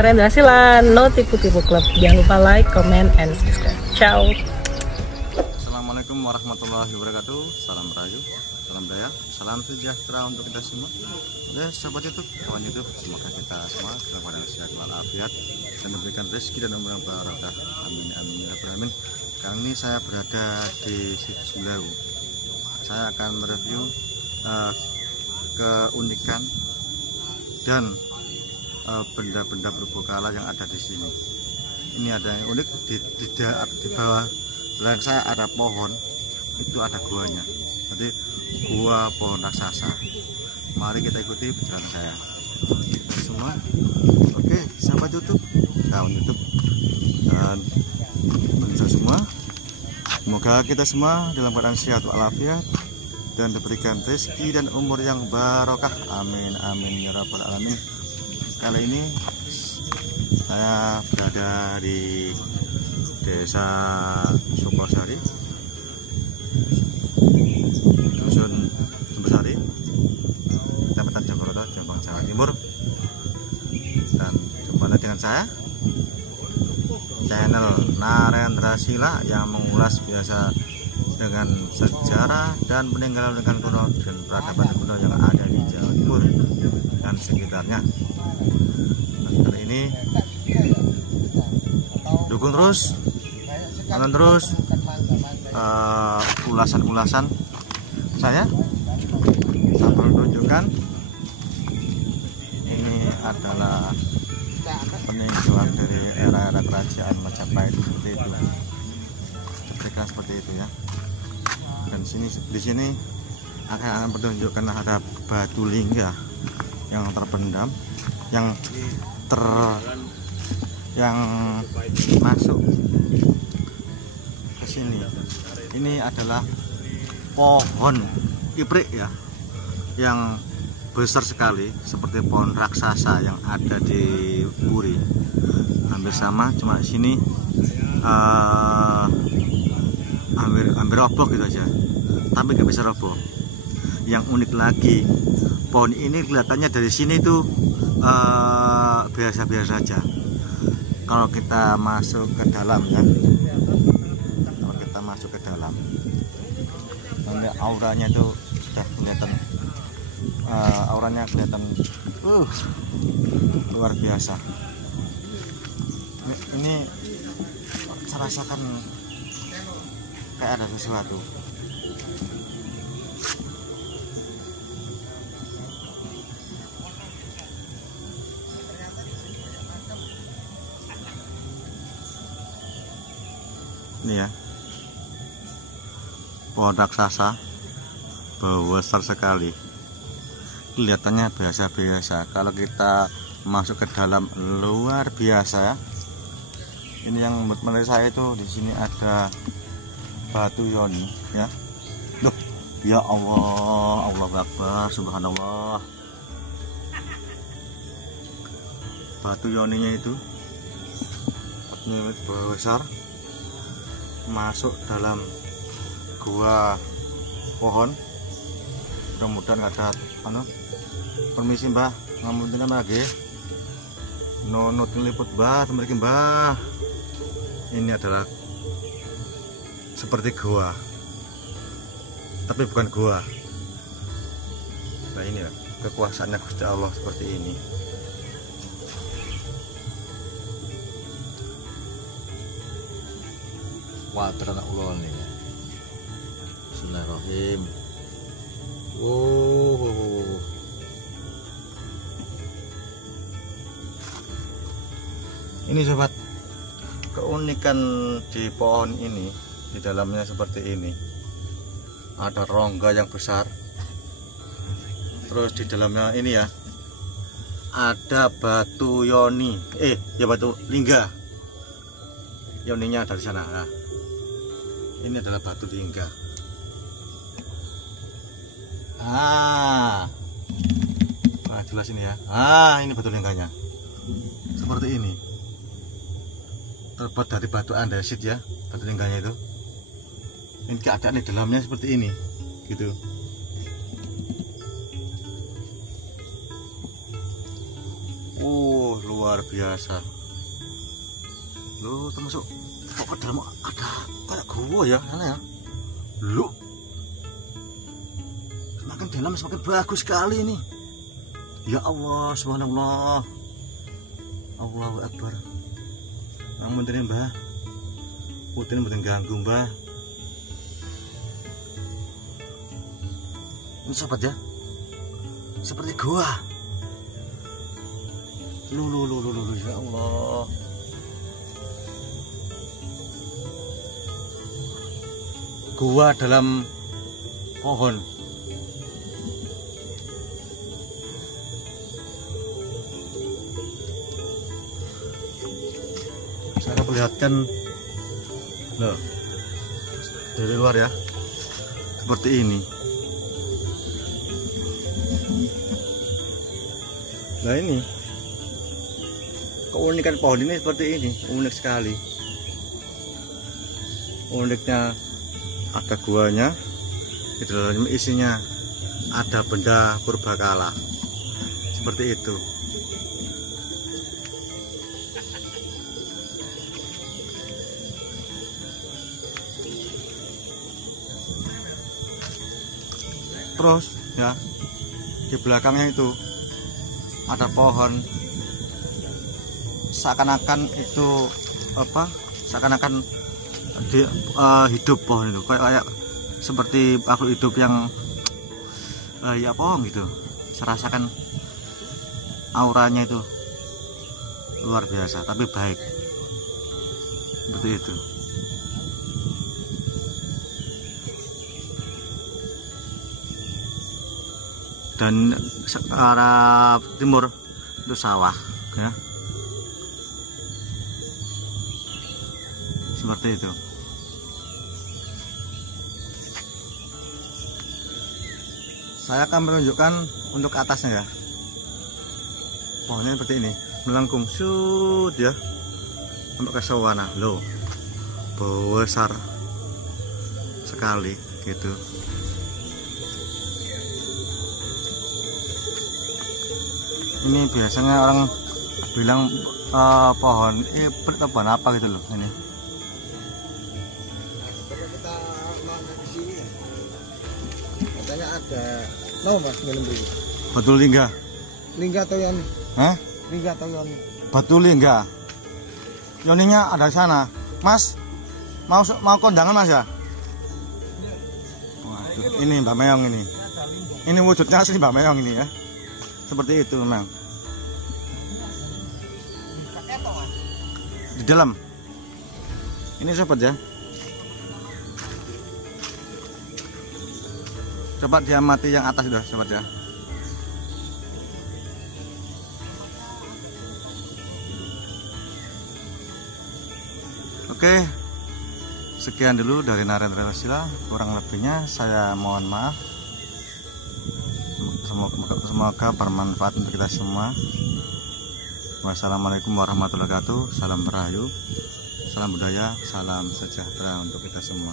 Narendra Sila, no tipu-tipu club. Jangan lupa like, comment, and subscribe. Ciao. Assalamualaikum warahmatullahi wabarakatuh. Salam rayu, salam daya, salam sejahtera untuk kita semua. Oke, sahabat YouTube, kawan YouTube, semoga kita semua dalam keadaan sehat walafiat dan diberikan rezeki dan umur yang barokah. Amin amin ya rabbal alamin. Kali ini saya berada di situs Blau. Saya akan mereview keunikan dan benda-benda berbukala yang ada di sini. Ini ada yang unik di bawah belakang saya ada pohon, itu ada guanya. Jadi gua pohon raksasa. Mari kita ikuti perjalanan saya. Kita semua, oke, sahabat YouTube, kawan YouTube, dan pemirsa semua. Semoga kita semua dalam keadaan sehat walafiat dan diberikan rezeki dan umur yang barokah. Amin amin ya rabbal alamin. Kali ini saya berada di Desa Sukosari, Dusun Sumbasari, Kecamatan Jogoroto, Jombang, Jawa Timur. Dan jumpa lagi dengan saya, channel Narendra Sila, yang mengulas biasa dengan sejarah dan peninggalan kuno dan peradaban kuno yang ada di Jawa Timur dan sekitarnya. Dan kali ini dukung terus, tonton terus ulasan-ulasan saya sambil menunjukkan ini adalah peninggalan dari era-era kerajaan Majapahit seperti itu, seperti itu ya. Dan di sini akan menunjukkan ada batu lingga yang terpendam, yang masuk ke sini. Ini adalah pohon iprik ya, yang besar sekali seperti pohon raksasa yang ada di Puri. Hampir sama, cuma di sini hampir roboh gitu aja, tapi nggak bisa roboh. Yang unik lagi, pohon ini kelihatannya dari sini tuh biasa-biasa saja. Kalau kita masuk ke dalam ya, nanti auranya itu sudah kelihatan, luar biasa. Ini saya rasakan kayak ada sesuatu. Ini ya, pohon raksasa besar sekali, kelihatannya biasa-biasa. Kalau kita masuk ke dalam, luar biasa ya. Ini yang menurut saya itu, di sini ada batu yoni ya. Loh, ya Allah, Allahu Akbar, subhanallah. Batu yoninya itu besar, masuk dalam gua pohon. Mudah-mudahan ada permisi mbah, ngamunten lagi nonut ngeliput mbah, temen mbah. Ini adalah seperti gua, tapi bukan gua. Nah ini ya, kekuasaannya Gusti Allah seperti ini. Wah, ternak ulon nih. Bismillahirrahmanirrahim. Ini sobat, keunikan di pohon ini, di dalamnya seperti ini. Ada rongga yang besar. Terus di dalamnya ini ya, ada batu yoni, ya batu lingga. Yoninya dari sana. Nah, ini adalah batu lingga. Nah, jelas ini ya. Ini batu lingganya. Seperti ini. Terbuat dari batu andesit ya, batu lingganya itu. Ini keadaan di dalamnya seperti ini, gitu. luar biasa. Loh, termasuk kok dalam ada kayak gua ya, aneh ya. Loh, semakin dalam semakin bagus sekali ini. Ya Allah, subhanallah. Allahu Akbar. Namun ini mbah, putin betul ganggu mbah. Ini sobat ya, seperti gua. Lu, ya Allah. Gua dalam pohon. Saya perlihatkan loh dari luar ya, seperti ini. Nah ini keunikan pohon ini seperti ini, unik sekali. Uniknya ada guanya, di dalam isinya ada benda purbakala, seperti itu. Terus ya, di belakangnya itu ada pohon, seakan-akan itu apa? Seakan-akan hidup pohon itu, kayak seperti makhluk hidup yang ya pohon gitu. Saya rasakan auranya itu luar biasa, tapi baik, seperti itu. Dan ke arah timur itu sawah ya, seperti itu. Saya akan menunjukkan untuk atasnya ya, pohonnya seperti ini, melengkung shoot ya, sampai ke sana loh, besar sekali gitu. Ini biasanya orang bilang pohon ibrit apa gitu loh ini. Kalau kita nanya di sini ya, katanya ada, mas minum dulu. Batu lingga. Lingga atau yoni? Hah? Lingga atau yoni? Batu lingga. Yoninya ada di sana. Mas, mau kondangan mas ya? Waduh, ini Mbak Meong ini. Ini wujudnya asli Mbak Meong ini ya. Seperti itu memang. Di dalam. Ini sobat ya. Coba diamati yang atas sudah sobat ya. Oke. Sekian dulu dari Narendra Sila. Kurang lebihnya saya mohon maaf. Semoga bermanfaat untuk kita semua. Wassalamualaikum warahmatullahi wabarakatuh. Salam Rahayu, salam budaya, salam sejahtera untuk kita semua.